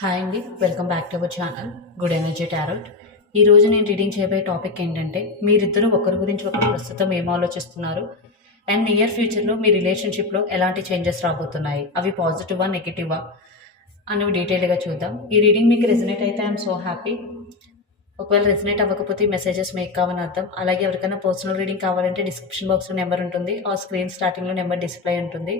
Hi అండి welcome back to our channel good energy tarot ఈ రోజు నేను రీడింగ్ చేయబోయే టాపిక్ ఏంటంటే మీరిద్దరూ ఒకరి గురించి ఒకరు ప్రస్తుతం ఏం ఆలోచిస్తున్నారు? అండ్ నియర్ ఫ్యూచర్లో మీ రిలేషన్షిప్లో ఎలాంటి చేంజెస్ రాబోతున్నాయి? అవి పాజిటివా నెగిటివా అనేవి డీటెయిల్గా చూద్దాం. ఈ రీడింగ్ మీకు రెజినేట్ అయితే ఐఎమ్ సో హ్యాపీ ఒకవేళ రెసినేట్ అవ్వకపోతే మెసేజెస్ మేక్ కావని అర్థం. అలాగే ఎవరికైనా పర్సనల్ రీడింగ్ కావాలంటే డిస్క్రిప్షన్ బాక్స్లో నెంబర్ ఉంటుంది. ఆ స్క్రీన్ స్టార్టింగ్లో నెంబర్ డిస్ప్లే ఉంటుంది.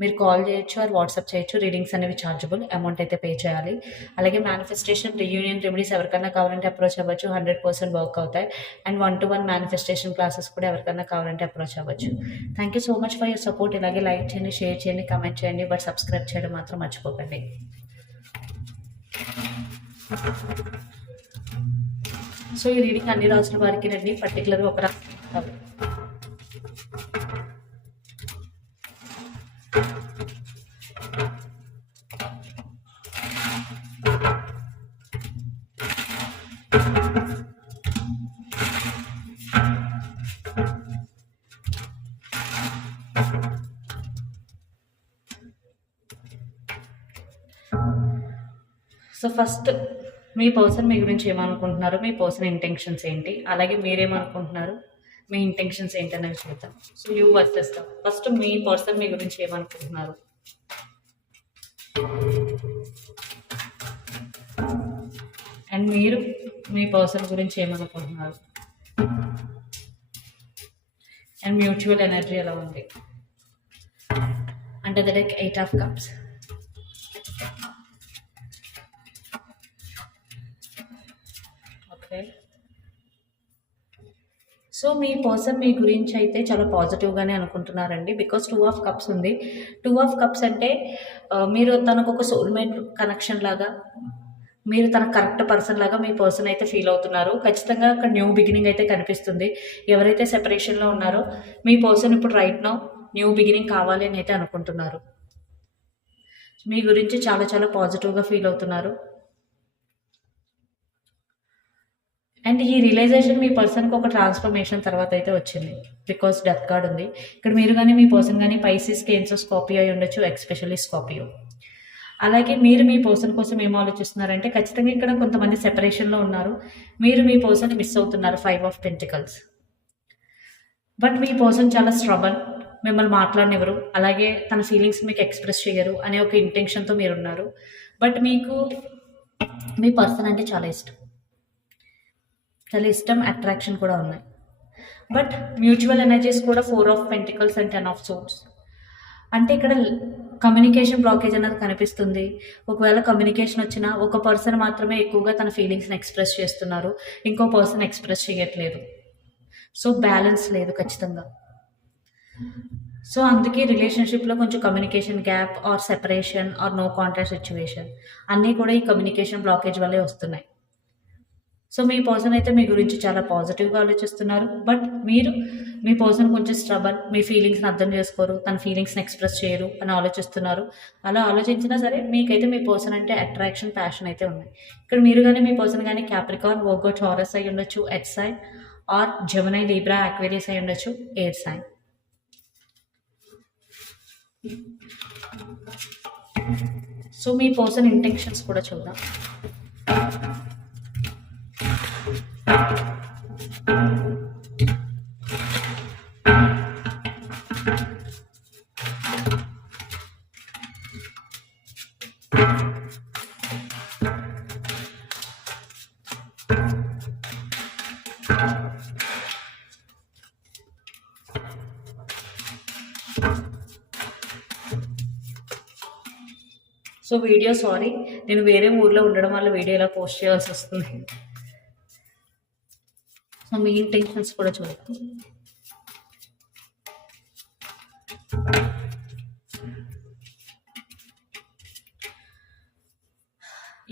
మీరు కాల్ చేయొచ్చు ఆర్ వాట్సాప్ చేయొచ్చు. రీడింగ్స్ అనేవి ఛార్జబుల్ అమౌంట్ అయితే పే చేయాలి. అలాగే మేనిఫెస్టేషన్ రియూనియన్ రెమెడీస్ ఎవరికైనా కావాలంటే అప్రోచ్ అవ్వచ్చు. హండ్రెడ్ పర్సెంట్ వర్క్ అవుతాయి. And one to one manifestation classes కూడా ఎవరికైనా కావాలంటే అప్రోచ్ అవ్వచ్చు. Thank you so much for your support ఇలాగే లైక్ చేయండి షేర్ చేయండి కమెంట్ చేయండి. బట్ సబ్స్క్రైబ్ చేయడం మాత్రం మర్చిపోకండి. సో ఈ రీడింగ్ అన్ని రాసుల వారికి రండి పర్టికులర్గా ఒక రాశి కాదు. సో ఫస్ట్ మీ పర్సన్ మీ గురించి ఏమనుకుంటున్నారు? మీ పర్సన్ ఇంటెన్షన్స్ ఏంటి? అలాగే మీరేమనుకుంటున్నారు? మీ ఇంటెన్షన్స్ ఏంటి చూద్దాం. సో యూ వచ్చేస్తాం ఫస్ట్ మీ పర్సన్ మీ గురించి ఏమనుకుంటున్నారు? అండ్ మీరు మీ పర్సన్ గురించి ఏమనుకుంటున్నారు? అండ్ మ్యూచువల్ ఎనర్జీ ఎలా ఉంది? అంటే the like eight of cups okay so me person మీ గురించి అయితే చాలా పాజిటివ్గానే అనుకుంటున్నారండి. బికాస్ టూ ఆఫ్ కప్స్ ఉంది. టూ ఆఫ్ కప్స్ అంటే మీరు తనకు ఒక సోల్మేట్ కనెక్షన్ లాగా మీరు తన కరెక్ట్ పర్సన్ లాగా మీ పర్సన్ అయితే ఫీల్ అవుతున్నారు. ఖచ్చితంగా అక్కడ న్యూ బిగినింగ్ అయితే కనిపిస్తుంది. ఎవరైతే సెపరేషన్లో ఉన్నారో మీ పర్సన్ ఇప్పుడు రైట్ నో న్యూ బిగినింగ్ కావాలి అని అయితే అనుకుంటున్నారు. మీ గురించి చాలా చాలా పాజిటివ్గా ఫీల్ అవుతున్నారు. అండ్ ఈ రియలైజేషన్ మీ పర్సన్కి ఒక ట్రాన్స్ఫర్మేషన్ తర్వాత అయితే వచ్చింది. బికాస్ డెత్ కార్డ్ ఉంది. ఇక్కడ మీరు కానీ మీ పర్సన్ కానీ పైసీస్ కేన్సర్ స్కాపియో అయి ఉండొచ్చు ఎక్స్పెషల్లీ స్కాపియో అలాగే మీరు మీ పర్సన్ కోసం ఏం ఆలోచిస్తున్నారంటే ఖచ్చితంగా ఇక్కడ కొంతమంది సెపరేషన్లో ఉన్నారు. మీరు మీ పర్సన్ మిస్ అవుతున్నారు ఫైవ్ ఆఫ్ పెంటికల్స్ బట్ మీ పర్సన్ చాలా స్ట్రబల్ మిమ్మల్ని మాట్లాడనివ్వరు. అలాగే తన ఫీలింగ్స్ మీకు ఎక్స్ప్రెస్ చేయరు అనే ఒక ఇంటెన్షన్తో మీరు ఉన్నారు. బట్ మీకు మీ పర్సన్ అంటే చాలా ఇష్టం. చాలా ఇష్టం అట్రాక్షన్ కూడా ఉన్నాయి. బట్ మ్యూచువల్ ఎనర్జీస్ కూడా four of pentacles and ten of swords అంటే ఇక్కడ కమ్యూనికేషన్ బ్లాకేజ్ అనేది కనిపిస్తుంది. ఒకవేళ కమ్యూనికేషన్ వచ్చినా ఒక పర్సన్ మాత్రమే ఎక్కువగా తన ఫీలింగ్స్ని ఎక్స్ప్రెస్ చేస్తున్నారు. ఇంకో పర్సన్ ఎక్స్ప్రెస్ చేయట్లేదు. సో బ్యాలెన్స్ లేదు ఖచ్చితంగా. సో అందుకే రిలేషన్షిప్లో కొంచెం communication gap or separation or no contact situation అన్నీ కూడా ఈ కమ్యూనికేషన్ బ్లాకేజ్ వల్లే వస్తున్నాయి. సో మీ పర్సన్ అయితే మీ గురించి చాలా పాజిటివ్గా ఆలోచిస్తున్నారు. బట్ మీరు మీ పర్సన్ కొంచెం స్ట్రబల్ మీ ఫీలింగ్స్ని అర్థం చేసుకోరు తన ఫీలింగ్స్ని ఎక్స్ప్రెస్ చేయరు అని ఆలోచిస్తున్నారు. అలా ఆలోచించినా సరే మీకైతే మీ పర్సన్ అంటే అట్రాక్షన్ ప్యాషన్ అయితే ఉన్నాయి ఇక్కడ మీరు కానీ మీ పర్సన్ కానీ క్యాప్రికాన్ ఓగో టారస్ అయి ఉండొచ్చు earth sign or Gemini Libra Aquarius అయి ఉండొచ్చు ఎయిర్ సైన్ సో మీ పర్సన్ ఇంటెన్షన్స్ కూడా చూద్దాం. సో వీడియో సారీ నేను వేరే ఊర్లో ఉండడం వల్ల వీడియో ఇలా పోస్ట్ చేయాల్సి వస్తుంది. సో మీ ఇంటెన్షన్స్ కూడా చూద్దాం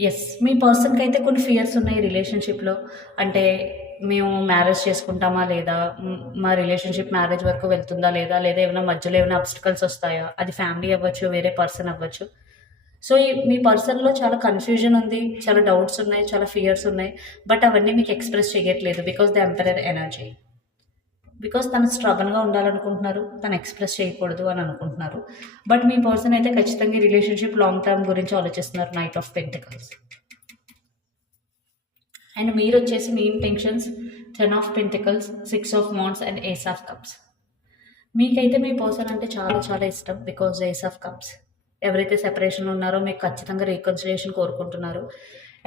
ఎస్ మీ పర్సన్కి అయితే కొన్ని ఫియర్స్ ఉన్నాయి రిలేషన్షిప్లో అంటే మేము మ్యారేజ్ చేసుకుంటామా లేదా? మా రిలేషన్షిప్ మ్యారేజ్ వరకు వెళ్తుందా లేదా? లేదా ఏమైనా మధ్యలో ఏమైనా అబ్స్టికల్స్ వస్తాయా? అది ఫ్యామిలీ అవ్వచ్చు వేరే పర్సన్ అవ్వచ్చు. సో ఈ మీ పర్సన్లో చాలా కన్ఫ్యూజన్ ఉంది చాలా డౌట్స్ ఉన్నాయి చాలా ఫియర్స్ ఉన్నాయి బట్ అవన్నీ మీకు ఎక్స్ప్రెస్ చేయట్లేదు because the emperor energy because తను స్ట్రబన్గా ఉండాలనుకుంటున్నారు తను ఎక్స్ప్రెస్ చేయకూడదు అని అనుకుంటున్నారు. బట్ మీ పర్సన్ అయితే ఖచ్చితంగా రిలేషన్షిప్ లాంగ్ టర్మ్ గురించి ఆలోచిస్తున్నారు నైట్ ఆఫ్ పెంటికల్స్ అండ్ మీరు వచ్చేసి మీ intentions ten of pentacles six of wands and ace of cups మీకైతే మీ పర్సన్ అంటే చాలా చాలా ఇష్టం బికాజ్ ఏస్ ఆఫ్ కప్స్ ఎవరైతే సెపరేషన్ ఉన్నారో మీకు ఖచ్చితంగా రీకన్సిలేషన్ కోరుకుంటున్నారు.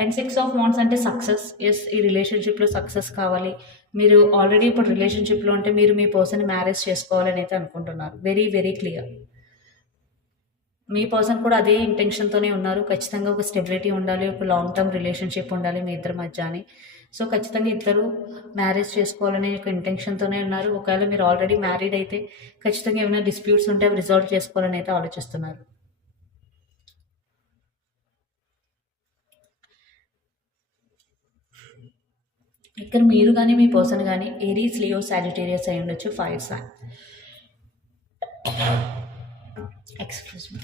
అండ్ సిక్స్ ఆఫ్ మౌంట్స్ అంటే సక్సెస్ ఎస్ ఈ రిలేషన్షిప్లో సక్సెస్ కావాలి. మీరు ఆల్రెడీ ఇప్పుడు రిలేషన్షిప్లో ఉంటే మీరు మీ పర్సన్ మ్యారేజ్ చేసుకోవాలని అయితే అనుకుంటున్నారు. వెరీ వెరీ క్లియర్ మీ పర్సన్ కూడా అదే ఇంటెన్షన్తోనే ఉన్నారు. ఖచ్చితంగా ఒక స్టెబిలిటీ ఉండాలి ఒక లాంగ్ టర్మ్ రిలేషన్షిప్ ఉండాలి మీ ఇద్దరి మధ్య అని సో ఖచ్చితంగా ఇద్దరు మ్యారేజ్ చేసుకోవాలనే ఒక ఇంటెన్షన్తోనే ఉన్నారు. ఒకవేళ మీరు ఆల్రెడీ మ్యారీడ్ అయితే ఖచ్చితంగా ఏమైనా డిస్ప్యూట్స్ ఉంటే అవి రిజాల్వ్ చేసుకోవాలని అయితే ఆలోచిస్తున్నారు. ఇక్కడ మీరు కానీ మీ పర్సన్ కానీ ఏరీస్ లియో సాజిటేరియస్ అయి ఉండొచ్చు fire sign excuse me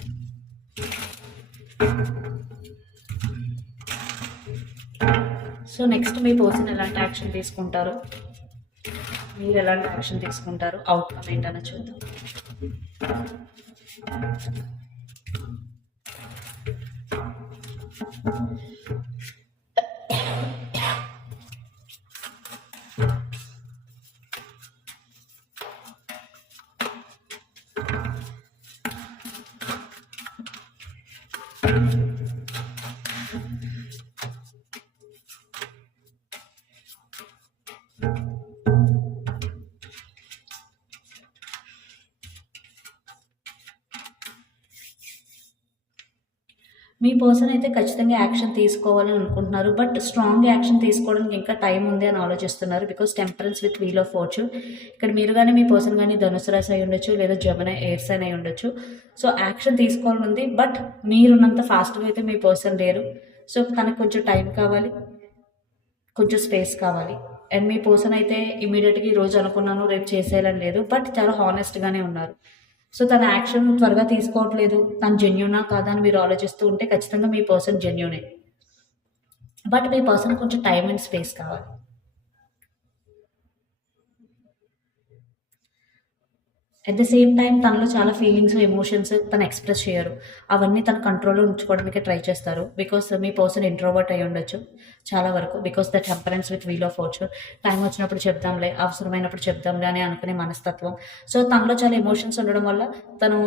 so next మీ పర్సన్ ఎలాంటి యాక్షన్ తీసుకుంటారు? మీరు ఎలాంటి యాక్షన్ తీసుకుంటారు? అవుట్కమ్ ఏంటనే చూద్దాం. మీ పర్సన్ అయితే ఖచ్చితంగా యాక్షన్ తీసుకోవాలని అనుకుంటున్నారు. బట్ స్ట్రాంగ్ యాక్షన్ తీసుకోవడానికి ఇంకా టైం ఉంది అని ఆలోచిస్తున్నారు. Because temperance with wheel of fortune ఇక్కడ మీరు కానీ మీ పర్సన్ కానీ ధనుసు రాశి అయి ఉండొచ్చు లేదా జమన ఎయిర్ సైన్ అయి ఉండొచ్చు. సో యాక్షన్ తీసుకోవాలని ఉంది బట్ మీరున్నంత ఫాస్ట్గా అయితే మీ పర్సన్ లేరు. సో తనకు కొంచెం టైం కావాలి కొంచెం స్పేస్ కావాలి. అండ్ మీ పర్సన్ అయితే ఇమీడియట్గా ఈ రోజు అనుకున్నాను రేపు చేసేయాలని లేదు. బట్ చాలా హానెస్ట్గానే ఉన్నారు. సో తన యాక్షన్ త్వరగా తీసుకోవట్లేదు. తను జెన్యునా కాదా అని మీరు ఆలోచిస్తూ ఉంటే ఖచ్చితంగా మీ పర్సన్ జెన్యునే బట్ మీ పర్సన్ కొంచెం టైం అండ్ స్పేస్ కావాలి. అట్ ద సేమ్ టైం తనలో చాలా ఫీలింగ్స్ ఎమోషన్స్ తను ఎక్స్ప్రెస్ చేయరు. అవన్నీ తన కంట్రోల్లో ఉంచుకోవడానికి ట్రై చేస్తారు. బికాస్ మీ పర్సన్ ఇంట్రోవర్ట్ అయి ఉండొచ్చు చాలా వరకు. Because the temperance with wheel of fortune time వచ్చినప్పుడు చెప్దాంలే అవసరమైనప్పుడు చెప్దాంలే అని అనుకునే మనస్తత్వం. సో తనలో చాలా ఎమోషన్స్ ఉండడం వల్ల తను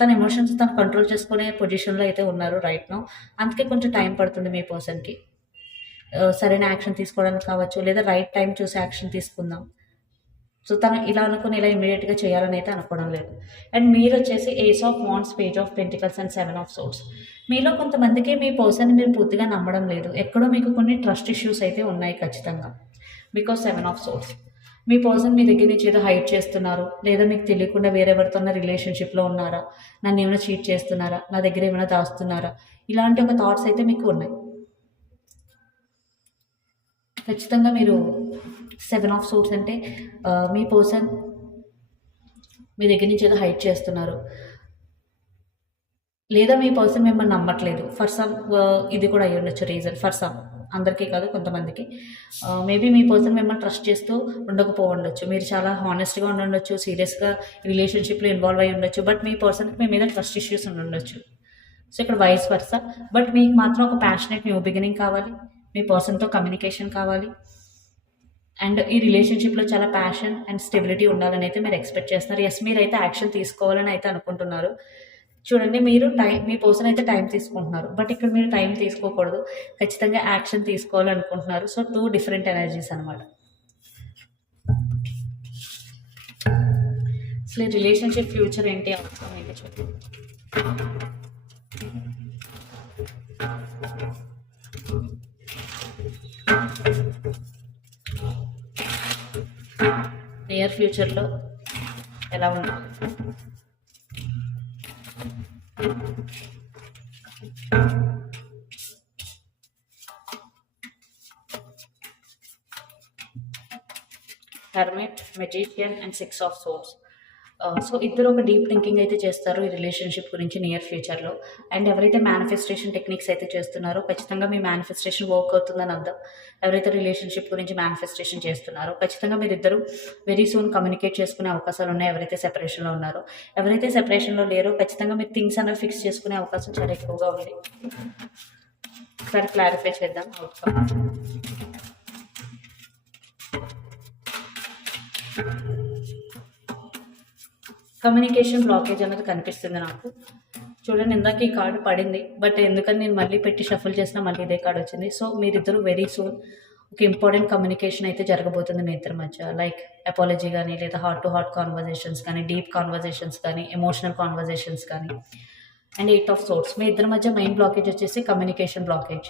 తన ఎమోషన్స్ తను కంట్రోల్ చేసుకునే పొజిషన్లో అయితే ఉన్నారు రైట్ నో అందుకే కొంచెం టైం పడుతుంది మీ పర్సన్కి uh, సరైన యాక్షన్ తీసుకోవడానికి కావచ్చు లేదా రైట్ టైం చూసి యాక్షన్ తీసుకుందాం. సో తను ఇలా అనుకుని ఇలా ఇమీడియట్గా చేయాలని అయితే అనుకోవడం లేదు. అండ్ మీరు వచ్చేసి ace of wands page of pentacles and seven of swords మీలో కొంతమందికి మీ పర్సన్ మీరు పూర్తిగా నమ్మడం లేదు. ఎక్కడో మీకు కొన్ని ట్రస్ట్ ఇష్యూస్ అయితే ఉన్నాయి ఖచ్చితంగా. బికాస్ సెవెన్ ఆఫ్ సోర్స్ మీ పర్సన్ మీ దగ్గర నుంచి ఏదో హైట్ చేస్తున్నారు. లేదా మీకు తెలియకుండా వేరెవరితో రిలేషన్షిప్లో ఉన్నారా? నన్ను ఏమైనా చీట్ చేస్తున్నారా? నా దగ్గర ఏమైనా దాస్తున్నారా? ఇలాంటి ఒక థాట్స్ అయితే మీకు ఉన్నాయి. ఖచ్చితంగా మీరు సెవెన్ ఆఫ్ సోర్స్ అంటే మీ పర్సన్ మీ దగ్గర నుంచి ఏదో హైట్ చేస్తున్నారు. లేదా మీ పర్సన్ మిమ్మల్ని నమ్మట్లేదు. ఫర్ సమ్ ఇది కూడా అయ్యి ఉండొచ్చు రీజన్. ఫర్ సమ్ అందరికీ కాదు కొంతమందికి. మేబీ మీ పర్సన్ మిమ్మల్ని ట్రస్ట్ చేస్తూ ఉండకపోవండొచ్చు. మీరు చాలా హానెస్ట్గా ఉండొచ్చు సీరియస్గా రిలేషన్షిప్లో ఇన్వాల్వ్ అయి ఉండొచ్చు. బట్ మీ పర్సన్కి మీ మీద ట్రస్ట్ ఇష్యూస్ ఉండొచ్చు. సో ఇక్కడ వైస్ వర్స? బట్ మీకు మాత్రం ఒక ప్యాషనెట్ న్యూ బిగినింగ్ కావాలి. మీ పర్సన్తో కమ్యూనికేషన్ కావాలి. అండ్ ఈ రిలేషన్షిప్లో చాలా ప్యాషన్ అండ్ స్టెబిలిటీ ఉండాలని అయితే మీరు ఎక్స్పెక్ట్ చేస్తున్నారు. ఎస్ మీరు అయితే యాక్షన్ తీసుకోవాలని అయితే అనుకుంటున్నారు. చూడండి మీరు టైం మీ పర్సన్ అయితే టైం తీసుకుంటున్నారు. బట్ ఇక్కడ మీరు టైం తీసుకోకూడదు. ఖచ్చితంగా యాక్షన్ తీసుకోవాలనుకుంటున్నారు. సో టూ డిఫరెంట్ ఎనర్జీస్ అనమాట అసలు రిలేషన్షిప్ ఫ్యూచర్ ఏంటి అవసరం ఏంటి చూడండి నియర్ ఫ్యూచర్లో ఎలా ఉన్నా hermit magician and six of swords Uh, so ఇద్దరు ఒక డీప్ థింకింగ్ అయితే చేస్తారు ఈ రిలేషన్షిప్ గురించి నియర్ ఫ్యూచర్లో అండ్ ఎవరైతే మేనిఫెస్టేషన్ టెక్నిక్స్ అయితే చేస్తున్నారో ఖచ్చితంగా మీ మేనిఫెస్టేషన్ వర్క్ అవుతుందని అర్థం. ఎవరైతే రిలేషన్షిప్ గురించి మేనిఫెస్టేషన్ చేస్తున్నారో ఖచ్చితంగా మీరిద్దరు వెరీ సూన్ కమ్యూనికేట్ చేసుకునే అవకాశాలు ఉన్నాయి ఎవరైతే సెపరేషన్లో ఉన్నారో. ఎవరైతే సెపరేషన్లో లేరో ఖచ్చితంగా మీరు థింగ్స్ అనేవి ఫిక్స్ చేసుకునే అవకాశం చాలా ఎక్కువగా ఉంది. ఒకసారి క్లారిఫై చేద్దాం అవుట్కమ్ కమ్యూనికేషన్ బ్లాకేజ్ అనేది కనిపిస్తుంది నాకు. చూడండి ఇందాక ఈ కార్డు పడింది బట్ ఎందుకని నేను మళ్ళీ పెట్టి షఫుల్ చేసినా మళ్ళీ ఇదే కార్డు వచ్చింది. సో మీరిద్దరు వెరీ సూన్ ఒక ఇంపార్టెంట్ కమ్యూనికేషన్ అయితే జరగబోతుంది మీ ఇద్దరి మధ్య. లైక్ అపాలజీ కానీ లేదా హార్ట్ టు హార్ట్ కాన్వర్జేషన్స్ కానీ డీప్ కాన్వర్జేషన్స్ కానీ ఎమోషనల్ కాన్వర్జేషన్స్ కానీ అండ్ ఎయిట్ ఆఫ్ సోర్ట్స్ మీ ఇద్దరి మధ్య మెయిన్ బ్లాకేజ్ వచ్చేసి కమ్యూనికేషన్ బ్లాకేజ్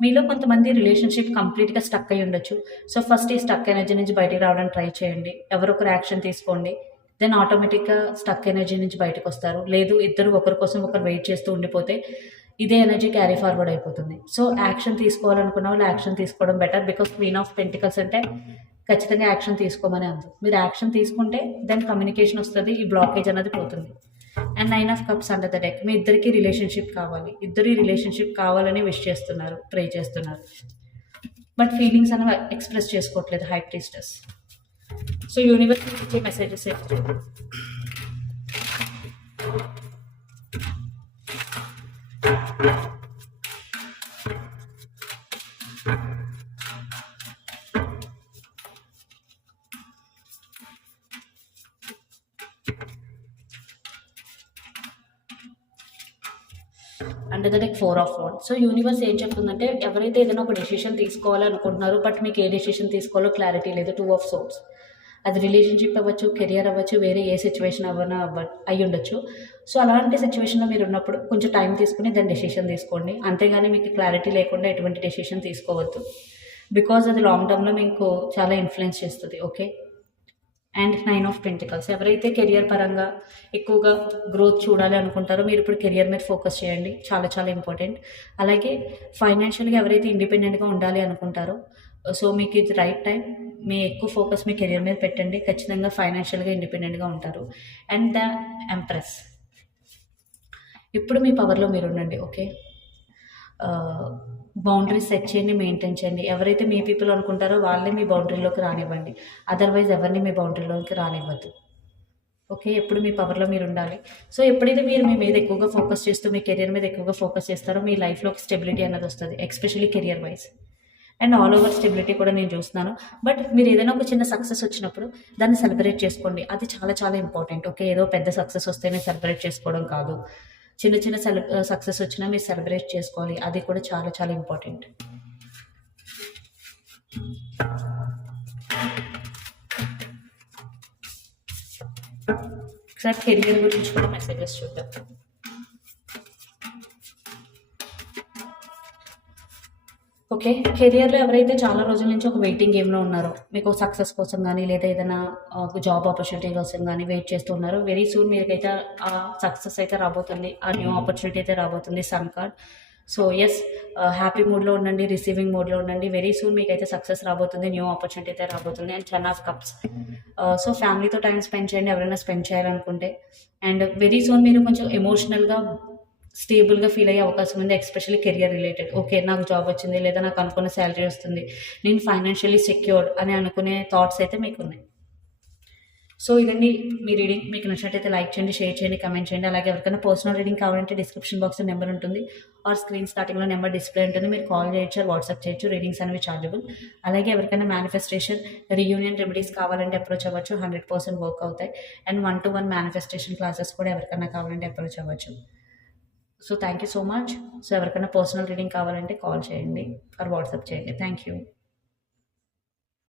మీలో కొంతమంది రిలేషన్షిప్ కంప్లీట్గా స్టక్ అయి ఉండొచ్చు సో ఫస్ట్ ఈ స్టక్ ఎనర్జీ నుంచి బయటికి రావడానికి ట్రై చేయండి. ఎవరొకరు యాక్షన్ తీసుకోండి. దెన్ ఆటోమేటిక్గా స్టక్ ఎనర్జీ నుంచి బయటకు వస్తారు. లేదు ఇద్దరు ఒకరి కోసం ఒకరు వెయిట్ చేస్తూ ఉండిపోతే ఇదే ఎనర్జీ క్యారీ ఫార్వర్డ్ అయిపోతుంది. సో యాక్షన్ తీసుకోవాలనుకున్న వాళ్ళు యాక్షన్ తీసుకోవడం better because queen of pentacles అంటే ఖచ్చితంగా యాక్షన్ తీసుకోమని అందు. మీరు యాక్షన్ తీసుకుంటే దెన్ కమ్యూనికేషన్ వస్తుంది ఈ బ్లాకేజ్ అనేది పోతుంది. And nine of cups under the deck మీ ఇద్దరికి రిలేషన్షిప్ కావాలి. ఇద్దరు రిలేషన్షిప్ కావాలని విష్ చేస్తున్నారు ట్రై చేస్తున్నారు. బట్ ఫీలింగ్స్ అనేవి ఎక్స్ప్రెస్ చేసుకోవట్లేదు హై సో యూనివర్స్ ఇచ్చే messages the like four of one so universe ఏం చెప్తుందంటే ఎవరైతే ఏదైనా ఒక డెసిషన్ తీసుకోవాలనుకుంటున్నారో బట్ మీకు ఏ డెసిషన్ తీసుకోవాలో క్లారిటీ లేదు టూ ఆఫ్ సోర్స్ అది రిలేషన్షిప్ అవ్వచ్చు కెరియర్ అవ్వచ్చు వేరే ఏ సిచ్యువేషన్ అవ్వనా అవ్వ అయి ఉండొచ్చు సో అలాంటి సిచ్యువేషన్లో మీరు ఉన్నప్పుడు కొంచెం టైం తీసుకుని దాని డెసిషన్ తీసుకోండి. అంతేగాని మీకు క్లారిటీ లేకుండా ఎటువంటి డెసిషన్ తీసుకోవద్దు. బికాజ్ అది లాంగ్ టర్మ్లో మీకు చాలా ఇన్ఫ్లుయెన్స్ చేస్తుంది okay and nine of pentacles ఎవరైతే కెరియర్ పరంగా ఎక్కువగా గ్రోత్ చూడాలి అనుకుంటారో మీరు ఇప్పుడు కెరియర్ మీద ఫోకస్ చేయండి. చాలా చాలా ఇంపార్టెంట్ అలాగే ఫైనాన్షియల్గా ఎవరైతే ఇండిపెండెంట్గా ఉండాలి అనుకుంటారో సో మీకు ఇది రైట్ టైం మీ ఎక్కువ ఫోకస్ మీ కెరియర్ మీద పెట్టండి. ఖచ్చితంగా ఫైనాన్షియల్గా ఇండిపెండెంట్గా ఉంటారు. అండ్ ద ఎంప్రెస్ ఇప్పుడు మీ పవర్లో మీరు ఉండండి ఓకే బౌండరీస్ సెట్ చేయండి మెయింటైన్ చేయండి. ఎవరైతే మీ పీపుల్ అనుకుంటారో వాళ్ళే మీ బౌండరీలోకి రానివ్వండి. అదర్వైజ్ ఎవరిని మీ బౌండరీలోకి రానివ్వద్దు. ఓకే ఎప్పుడు మీ పవర్లో మీరు ఉండాలి. సో ఎప్పుడైతే మీరు మీ మీద ఎక్కువగా ఫోకస్ చేస్తూ మీ కెరియర్ మీద ఎక్కువగా ఫోకస్ చేస్తారో మీ లైఫ్లో ఒక స్టెబిలిటీ అన్నది వస్తుంది especially career wise and all over stability కూడా నేను చూస్తున్నాను. బట్ మీరు ఏదైనా ఒక చిన్న సక్సెస్ వచ్చినప్పుడు దాన్ని సెలబ్రేట్ చేసుకోండి. అది చాలా చాలా ఇంపార్టెంట్. ఓకే ఏదో పెద్ద సక్సెస్ వస్తేనే సెలబ్రేట్ చేసుకోవడం కాదు. చిన్న చిన్న సెల సక్సెస్ వచ్చినా మీరు సెలబ్రేట్ చేసుకోవాలి. అది కూడా చాలా చాలా ఇంపార్టెంట్. ఒకసారి కెరియర్ గురించి కూడా మెసేజెస్ చూద్దాం. ఓకే. కెరియర్లో ఎవరైతే చాలా రోజుల నుంచి ఒక వెయిటింగ్ గేమ్లో ఉన్నారో మీకు సక్సెస్ కోసం కానీ లేదా ఏదైనా జాబ్ ఆపర్చునిటీ కోసం కానీ వెయిట్ చేస్తూ ఉన్నారో వెరీ సూన్ మీకైతే ఆ సక్సెస్ అయితే రాబోతుంది. ఆ న్యూ ఆపర్చునిటీ అయితే రాబోతుంది sun card so yes happy మూడ్లో ఉండండి రిసీవింగ్ మూడ్లో ఉండండి. వెరీ సూన్ మీకైతే సక్సెస్ రాబోతుంది న్యూ ఆపర్చునిటీ అయితే రాబోతుంది. And ten of cups so ఫ్యామిలీతో టైం స్పెండ్ చేయండి ఎవరైనా స్పెండ్ చేయాలనుకుంటే. అండ్ వెరీ సూన్ మీరు కొంచెం ఎమోషనల్గా స్టేబుల్గా ఫీల్ అయ్యే అవకాశం ఉంది ఎస్పెషల్లీ కెరియర్ రిలేటెడ్ ఓకే నాకు జాబ్ వచ్చింది లేదా నాకు అనుకున్న శాలరీ వస్తుంది నేను ఫైనాన్షియలీ సెక్యూర్డ్ అని అనుకునే థాట్స్ అయితే మీకు ఉన్నాయి. సో ఇదండి మీ రీడింగ్ మీకు నచ్చినట్టయితే లైక్ చేయండి షేర్ చేయండి కమెంట్ చేయండి. అలాగే ఎవరికైనా పర్సనల్ రీడింగ్ కావాలంటే డిస్క్రిప్షన్ బాక్స్లో నెంబర్ ఉంటుంది. ఆర్ స్క్రీన్ స్టార్టింగ్లో నెంబర్ డిస్ప్లే ఉంటుంది. మీరు కాల్ చేయొచ్చు వాట్సాప్ చేయొచ్చు. రీడింగ్స్ అనేవి చార్జబుల్ అలాగే ఎవరికైనా మేనిఫెస్టేషన్ రీయూనియన్ రెమెడీస్ కావాలంటే అప్రోచ్ అవ్వచ్చు. హండ్రెడ్ పర్సెంట్ వర్క్ అవుతాయి. And one to one manifestation classes కూడా ఎవరికైనా కావాలంటే అప్రోచ్ అవ్వచ్చు. So thank you so much so ఎవరికైనా పర్సనల్ రీడింగ్ కావాలంటే కాల్ చేయండి ఆర్ వాట్సాప్ చేయండి. Thank you